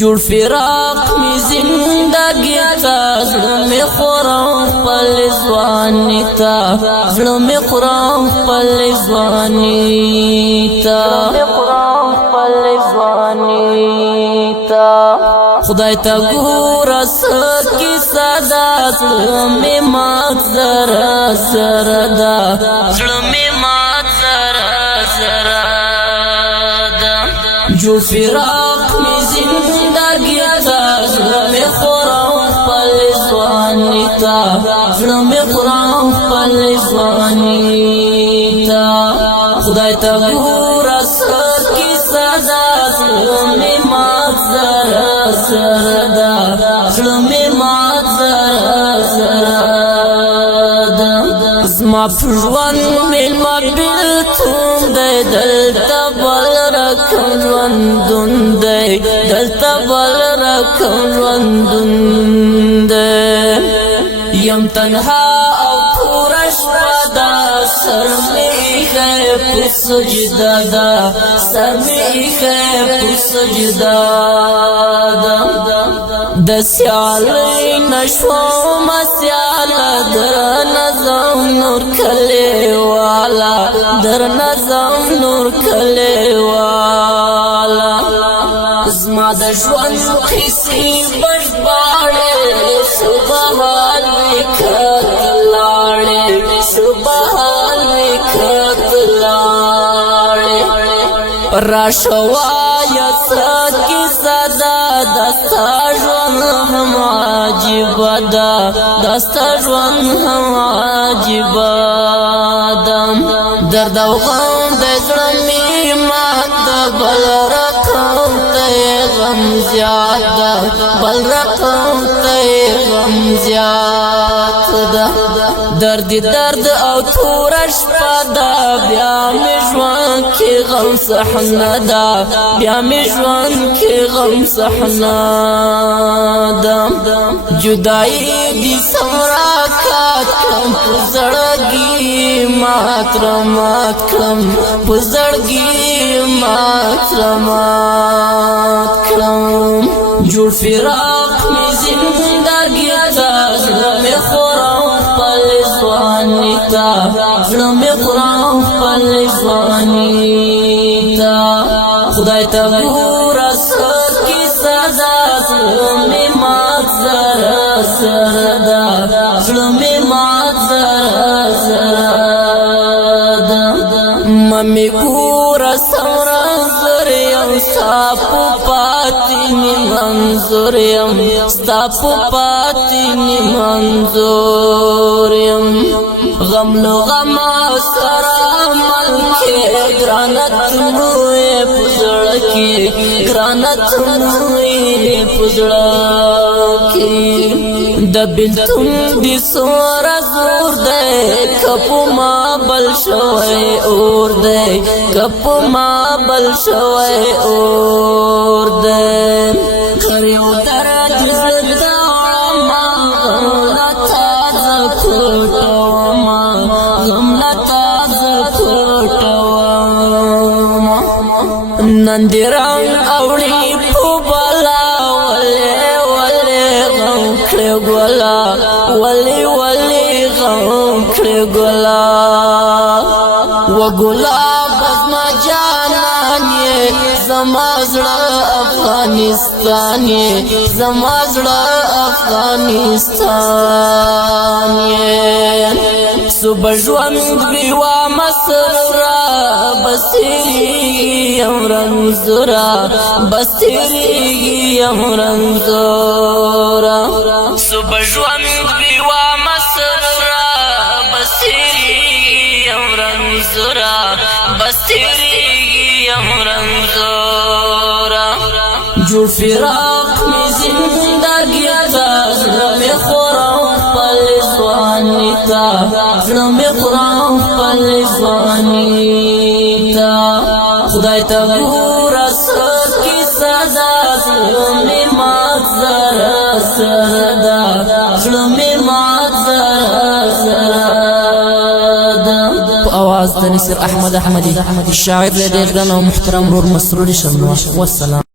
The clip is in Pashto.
جوړ فراق می زندگی تا زړه می خورم خپل ځواني تا زړه می خورم خپل ځواني تا خدای ته ګوره سکی صدا زړه می مات زره زره دا زړه می مات زره زره دا جو فراق می زندگی تا زړه می خورم خپل ځواني تا زړه می خورم خپل ځواني تا خدای ته ګوره سکی صدا زړه می مات زره زره دا زړه می مات زره زره دا زما ژوند میلمه بېلتون دی دلته بل رقم ژوندون دی دلته بل رقم ژوندون دی یم تنها او توره شپه ده سر مې ایښی په سجده ده سر مې ایښی په سجده ده د سیالۍ نه شومه سیاله درنه ځم نور کلیواله درنه ځم نور کلیواله زما د ژوند قیسې بژباړې سبحان وي که ته لاړې سبحان وي که ته لاړې راشه وایه څه کیسه ده دا ستا ژوند هم عجیبه ده دا ستا ژوند هم عجیبه ده درد او غم د زړه مې مات ده بل رقم ته یې غم زیات ده بل رقم ته یې غم زیات ده درد درد او توره شپه ده بیا مې ژوند کې غم صحنه ده بیا مې ژوند کې غم صحنه ده جدایي دي سمرا کات کړم په زړګي مات رمات کړم په زړګي مات رمات کړم جوړ فراق می زندگی تا زړه می خورم خپل ځواني تا زړه می خورم خپل ځواني تا خدای ته ګوره سکی سزا زړه می مات زره زره دا زړه می مات زره زره دا ممی ګوره سمره زر یم ستا په پاتې مې منظور یم ستا په پاتې مې منظور یم غم له غمه سره عمل کې ګرانه تمو یې په زړه کې ګرانه تمو یې په زړه کې د بېلتون دې څومره زور دی که په ما بل شوی اور دی که په ما بل شوی اور دی هر یو درد زړه ته وړمه غم له تازه کوټومه غم له تازه کوټومه نن دې رنګ اوړي په بلا ولې ولې غم کړې ګولا ولې ولې غم کړې ګولا و ګلاب زما جانان یې زما زړه افغانستان یې زما زړه افغانستان یې صبح ژوند بیوا مسرورا بستیری یم رنزورا بستیری یم رنزورا صبح ژوند بیوا مسرورا بستیری یم رنزورا بستیری یم رنزورا جوړ فراق می زندگی تا زړه می خورم خپل ځواني تا زړه می خورم خپل ځواني تا خدای ته ګوره سکی سزا زړه می مات زره زره دا زړه می مات زره زره دا آواز د نصیر احمد احمدی الشاعر له ډېر ګران او محترم ورور مسرور شمنوش والسلام.